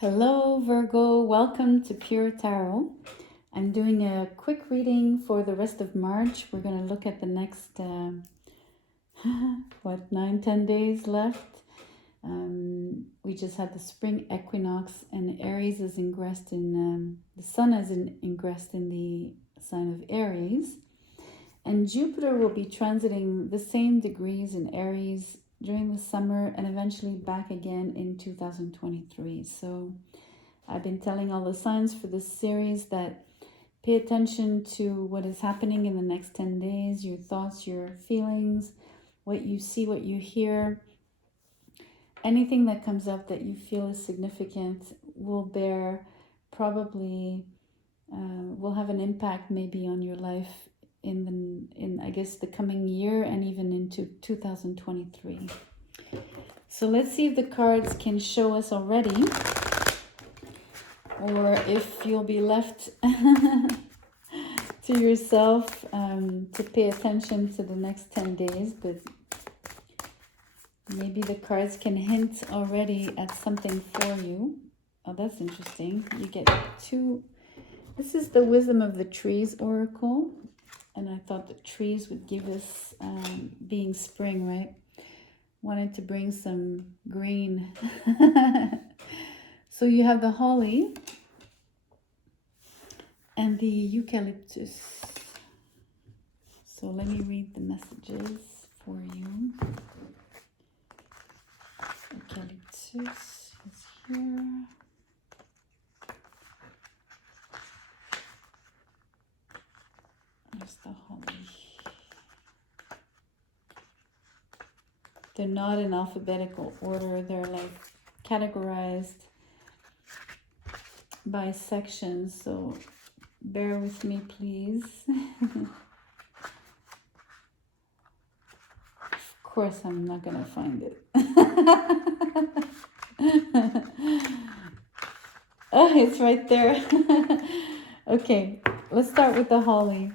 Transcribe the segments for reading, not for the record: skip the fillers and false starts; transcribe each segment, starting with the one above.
Hello, Virgo. Welcome to Pure Tarot. I'm doing a quick reading for the rest of March. We're going to look at the next, 9-10 days left. We just had the spring equinox, and Aries is ingressed in, the sun is ingressed in the sign of Aries. And Jupiter will be transiting the same degrees in Aries during the summer and eventually back again in 2023. So I've been telling all the signs for this series that pay attention to what is happening in the next 10 days, your thoughts, your feelings, what you see, what you hear. Anything that comes up that you feel is significant will will have an impact maybe on your life in I guess the coming year and even into 2023. So let's see if the cards can show us already, or if you'll be left to yourself to pay attention to the next 10 days. But maybe the cards can hint already at something for you. Oh, that's interesting. You get two. This is the Wisdom of the Trees Oracle. And I thought the trees would give us, being spring, right? Wanted to bring some green. So you have the holly and the eucalyptus. So let me read the messages for you. Eucalyptus is here. There's the holly. They're not in alphabetical order. They're like categorized by sections. So bear with me, please. Of course, I'm not going to find it. Oh, it's right there. Okay, let's start with the holly.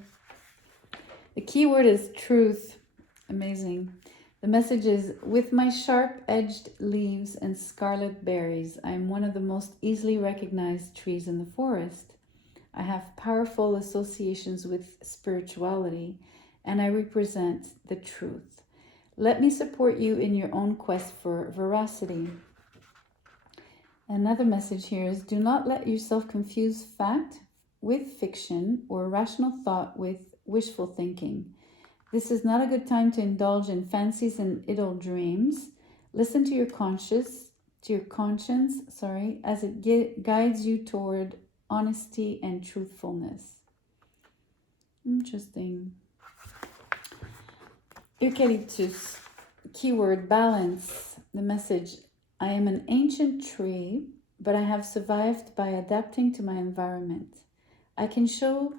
The key word is truth. Amazing. The message is, with my sharp-edged leaves and scarlet berries, I am one of the most easily recognized trees in the forest. I have powerful associations with spirituality, and I represent the truth. Let me support you in your own quest for veracity. Another message here is, do not let yourself confuse fact with fiction or rational thought with wishful thinking. This is not a good time to indulge in fancies and idle dreams. Listen to your conscience, as it guides you toward honesty and truthfulness. Interesting. Eucalyptus, keyword balance. The message, I am an ancient tree, but I have survived by adapting to my environment. I can show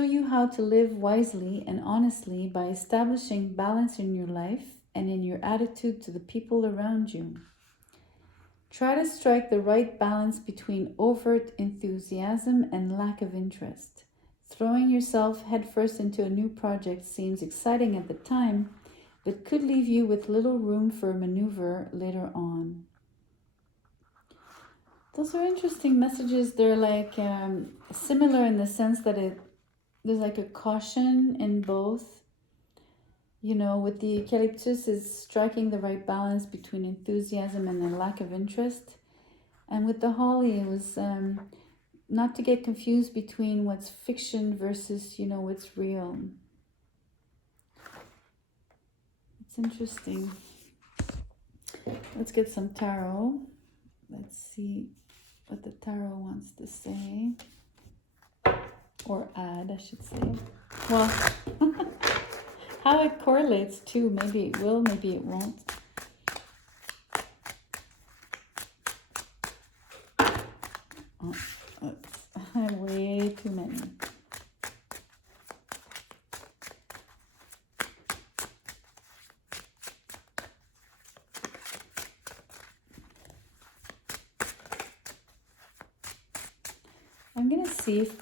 you how to live wisely and honestly by establishing balance in your life and in your attitude to the people around you. Try to strike the right balance between overt enthusiasm and lack of interest. Throwing yourself headfirst into a new project seems exciting at the time, but could leave you with little room for maneuver later on. Those are interesting messages. They're like similar in the sense that there's like a caution in both. You know, with the eucalyptus is striking the right balance between enthusiasm and a lack of interest. And with the holly, it was not to get confused between what's fiction versus, what's real. It's interesting. Let's get some tarot. Let's see what the tarot wants to say. Or add, I should say. Well, how it correlates too. Maybe it will, maybe it won't. Oh, that's way too many. I'm going to see if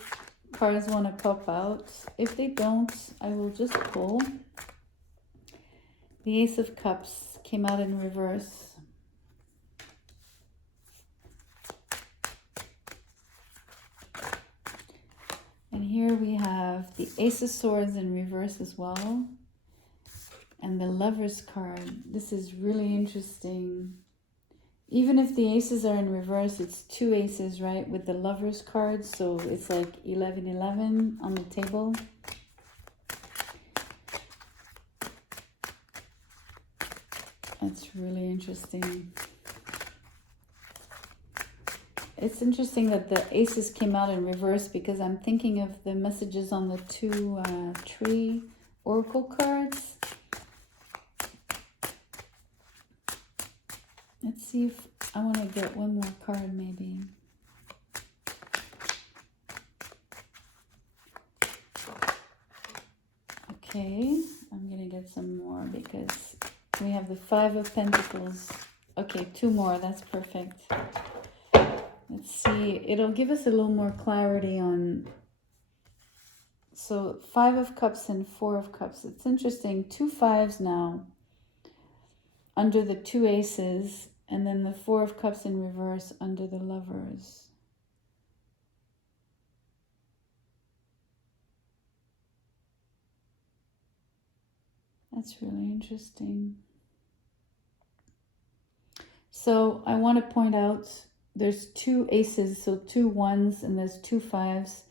cards want to pop out. If they don't, I will just pull. The Ace of Cups came out in reverse. Ace of Swords in reverse as well. And the Lover's card. This is really interesting. Even if the aces are in reverse, it's two aces, right? With the Lover's card. So it's like 11-11 on the table. That's really interesting. It's interesting that the aces came out in reverse because I'm thinking of the messages on the two tree oracle cards. Let's see if I want to get one more card maybe. Okay, I'm going to get some more because we have the Five of Pentacles. Okay, two more, that's perfect. Let's see, it'll give us a little more clarity on... So, Five of Cups and Four of Cups. It's interesting, two fives now under the two aces, and then the Four of Cups in reverse under the Lovers. That's really interesting. So I want to point out there's two aces, so two ones, and there's two fives.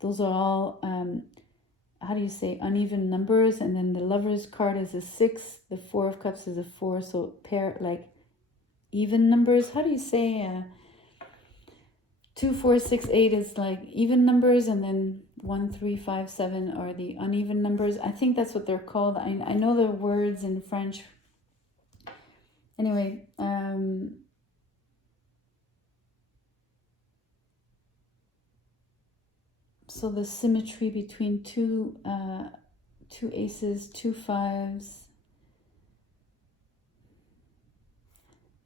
Those are all, how do you say, uneven numbers. And then the Lover's card is a 6. The Four of Cups is a 4. So pair, like even numbers. How do you say 2, 4, 6, 8 is like even numbers, and then 1, 3, 5, 7 are the uneven numbers. I think that's what they're called. I know the words in French. Anyway, so the symmetry between two aces, two fives.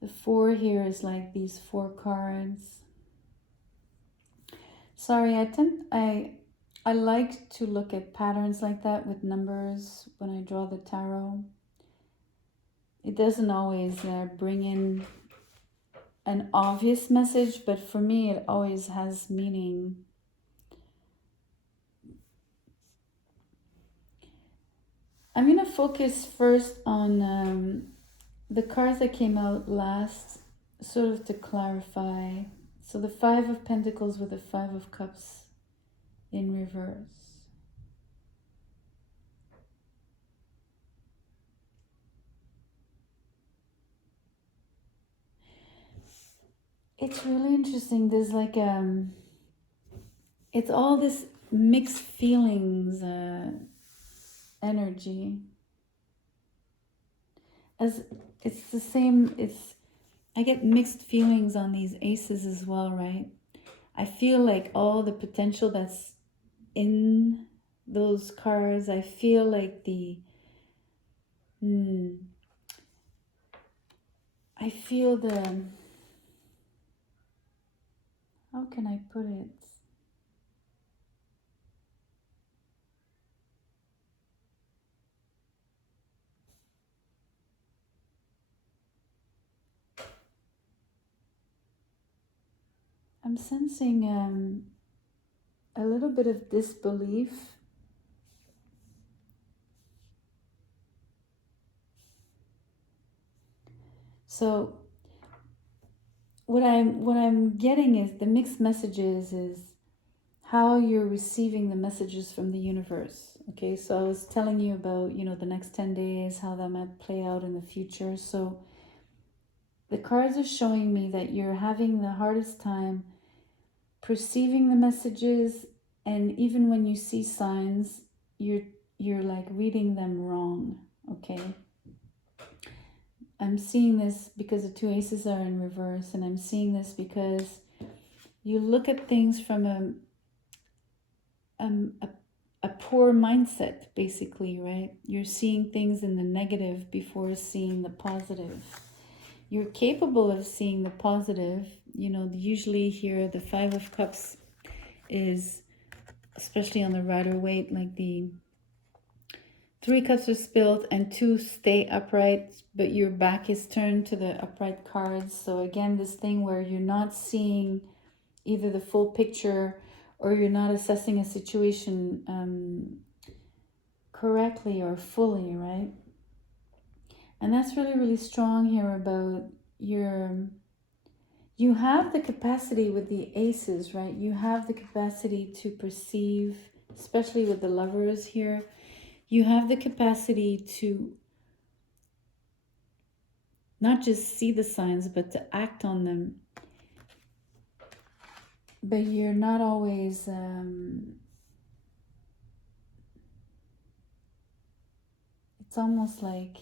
The 4 here is like these 4 cards. Sorry, I like to look at patterns like that with numbers when I draw the tarot. It doesn't always bring in an obvious message, but for me it always has meaning. I'm going to focus first on the cards that came out last, sort of to clarify. So the Five of Pentacles with the Five of Cups in reverse. It's really interesting. There's like it's all this mixed feelings energy. As it's the same, I get mixed feelings on these aces as well, right? I feel like all the potential that's in those cards. I feel like I feel how can I put it? I'm sensing a little bit of disbelief. So what I'm getting is the mixed messages is how you're receiving the messages from the universe. Okay, so I was telling you about, the next 10 days, how that might play out in the future. So the cards are showing me that you're having the hardest time perceiving the messages, and even when you see signs, you're like reading them wrong. Okay, I'm seeing this because the two aces are in reverse, and I'm seeing this because you look at things from a poor mindset, basically, right? You're seeing things in the negative before seeing the positive. You're capable of seeing the positive. Usually here the Five of Cups is, especially on the Rider-Waite, like the 3 cups are spilled and 2 stay upright, but your back is turned to the upright cards. So again, this thing where you're not seeing either the full picture or you're not assessing a situation correctly or fully, right? And that's really, really strong here about you have the capacity with the aces, right? You have the capacity to perceive, especially with the lovers here. You have the capacity to not just see the signs, but to act on them. But you're not always it's almost like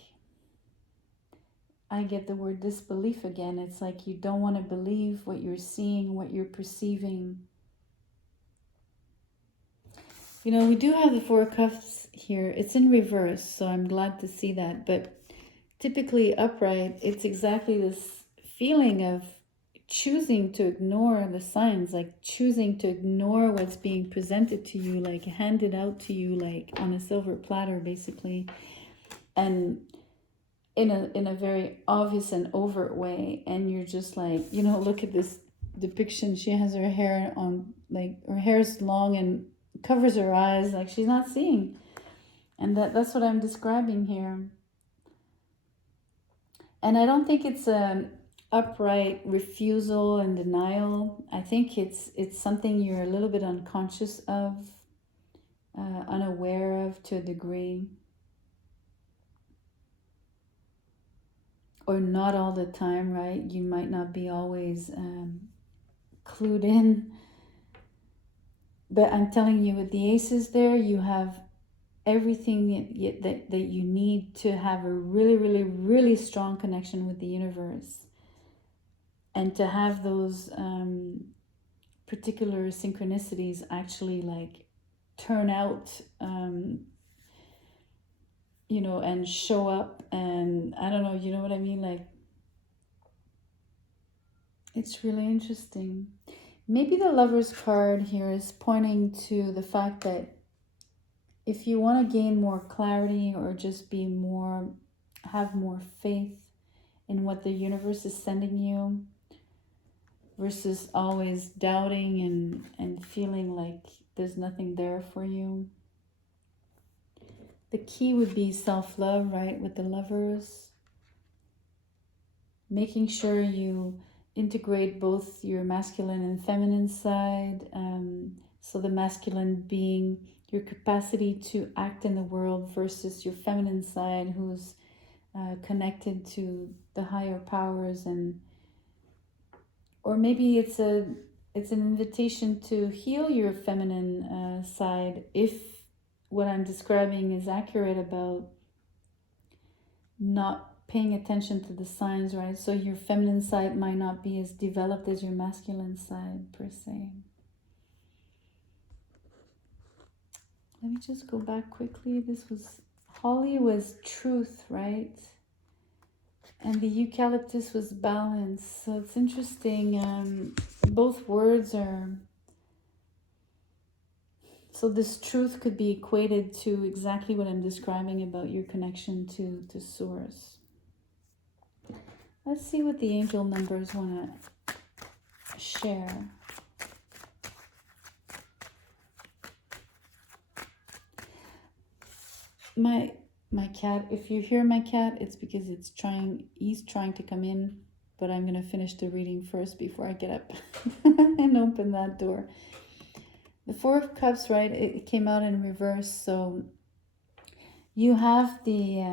I get the word disbelief again. It's like you don't want to believe what you're seeing, what you're perceiving. You know, we do have the Four of Cups here. It's in reverse, so I'm glad to see that. But typically upright, it's exactly this feeling of choosing to ignore the signs, like choosing to ignore what's being presented to you, like handed out to you, like on a silver platter, basically. And in a very obvious and overt way, and you're just like, you know, look at this depiction. She has her hair on, like her hair's long and covers her eyes, like she's not seeing. And that's what I'm describing here. And I don't think it's an upright refusal and denial. I think it's something you're a little bit unconscious of, unaware of to a degree. Or not all the time, right? You might not be always clued in. But I'm telling you, with the aces there, you have everything that you need to have a really, really, really strong connection with the universe. And to have those particular synchronicities actually like turn out, you know, and show up. And I don't know, you know what I mean? Like, it's really interesting. Maybe the Lover's card here is pointing to the fact that if you want to gain more clarity or just be more, have more faith in what the universe is sending you versus always doubting and feeling like there's nothing there for you. The key would be self-love, right, with the Lovers. Making sure you integrate both your masculine and feminine side. So the masculine being your capacity to act in the world versus your feminine side, who's connected to the higher powers, and or maybe it's an invitation to heal your feminine side if what I'm describing is accurate about not paying attention to the signs, right? So your feminine side might not be as developed as your masculine side per se. Let me just go back quickly. This was, holly was truth, right? And the eucalyptus was balance. So it's interesting. Both words are, so this truth could be equated to exactly what I'm describing about your connection to source. Let's see what the angel numbers want to share. My cat, if you hear my cat, it's because he's trying to come in, but I'm going to finish the reading first before I get up and open that door. The Four of Cups, right, it came out in reverse, so you have the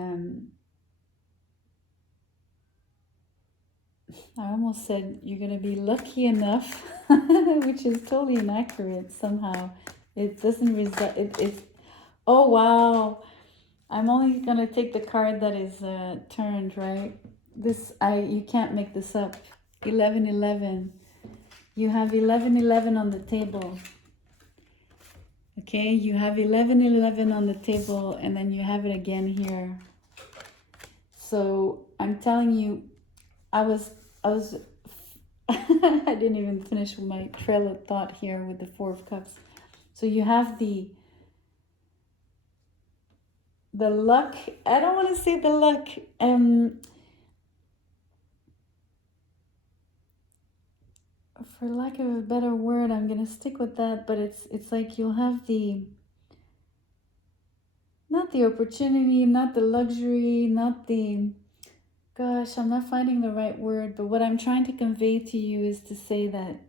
I almost said you're going to be lucky enough, which is totally inaccurate somehow. It doesn't result, it's, oh wow, I'm only going to take the card that is turned, right? You can't make this up. 1111. You have 1111 on the table. Okay, you have 1111 on the table, and then you have it again here. So I'm telling you, I was I didn't even finish my trail of thought here with the Four of Cups. So you have the luck. I don't want to say the luck. For lack of a better word, I'm gonna stick with that. But it's like you'll have the the opportunity, not the luxury, not the, gosh, I'm not finding the right word, but what I'm trying to convey to you is to say that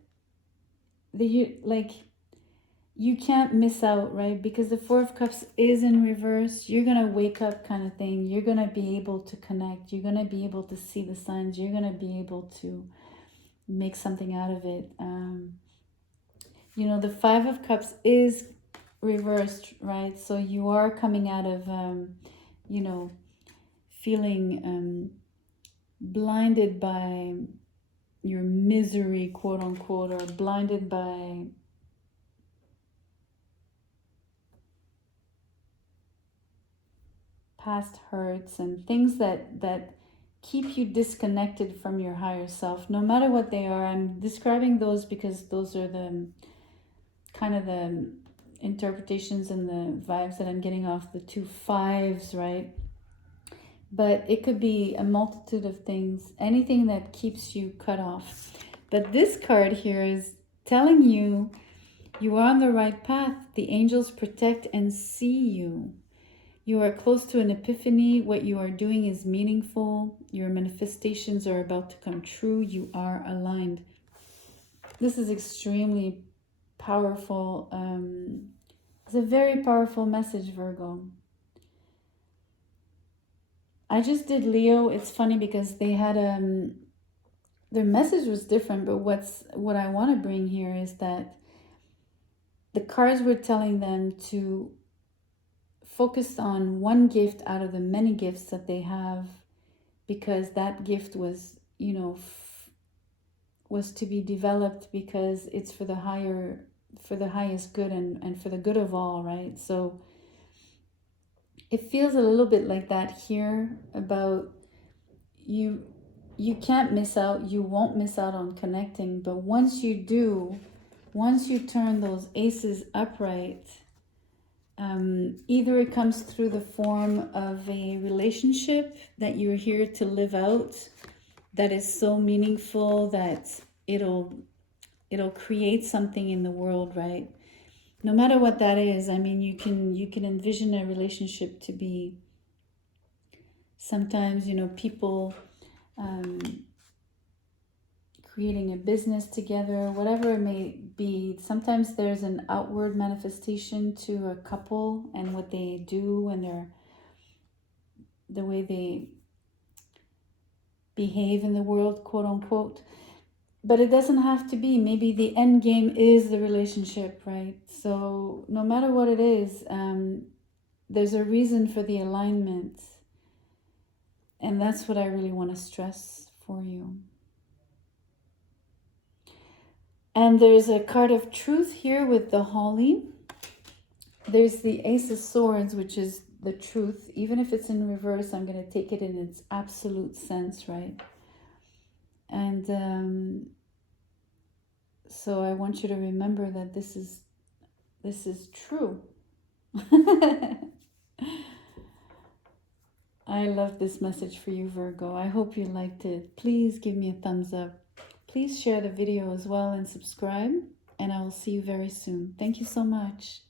you can't miss out, right? Because the Four of Cups is in reverse. You're going to wake up kind of thing. You're going to be able to connect. You're going to be able to see the signs. You're going to be able to make something out of it. The Five of Cups is reversed, right? So you are coming out of, feeling blinded by your misery, quote unquote, or blinded by past hurts and things that keep you disconnected from your higher self, no matter what they are. I'm describing those because those are the kind of the interpretations and the vibes that I'm getting off the two fives, right? But it could be a multitude of things, anything that keeps you cut off. But this card here is telling you you are on the right path. The angels protect and see you. You are close to an epiphany. What you are doing is meaningful. Your manifestations are about to come true. You are aligned. This is extremely powerful. It's a very powerful message, Virgo. I just did Leo. It's funny because they had their message was different, but what I want to bring here is that the cards were telling them to focus on one gift out of the many gifts that they have, because that gift was, was to be developed because it's for the highest good and for the good of all, right? So it feels a little bit like that here about you can't miss out. You won't miss out on connecting, but once you do, once you turn those aces upright, either it comes through the form of a relationship that you're here to live out, that is so meaningful that it'll create something in the world, right? No matter what that is. I mean, you can envision a relationship to be sometimes, people creating a business together, whatever it may be. Sometimes there's an outward manifestation to a couple and what they do and the way they behave in the world, quote unquote. But it doesn't have to be. Maybe the end game is the relationship, right? So no matter what it is, there's a reason for the alignment. And that's what I really want to stress for you. And there's a card of truth here with the holly. There's the Ace of Swords, which is the truth. Even if it's in reverse, I'm going to take it in its absolute sense, right? And so I want you to remember that this is true. I love this message for you, Virgo. I hope you liked it. Please give me a thumbs up. Please share the video as well and subscribe. And I will see you very soon. Thank you so much.